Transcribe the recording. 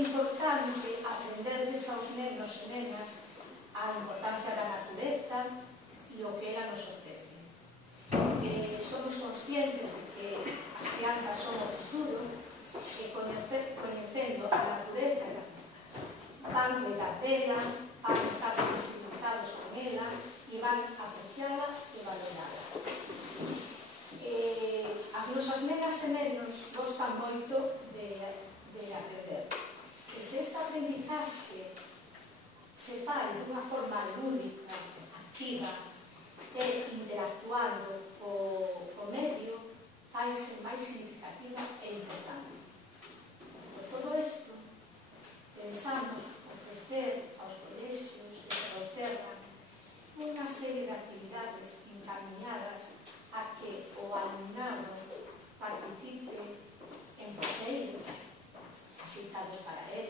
importante aprenderles aos nenos e nenas a importancia da natureza e o que ela nos ofrece. Somos conscientes de que as crianzas son o futuro e coñecendo a natureza van cuidar dela, van estar sensibilizados con ela e van apreciala e valorala. As nosas nenas e nenos gostan moito de aprender. E se esta aprendizaxe se fai dunha forma lúdica, activa e interactuando co medio, faise máis significativa e importante. Por todo isto, pensamos ofrecer aos colexios de Ferrolterra unha serie de actividades encaminhadas a que o alumnado participe en roteiros axeitados para él,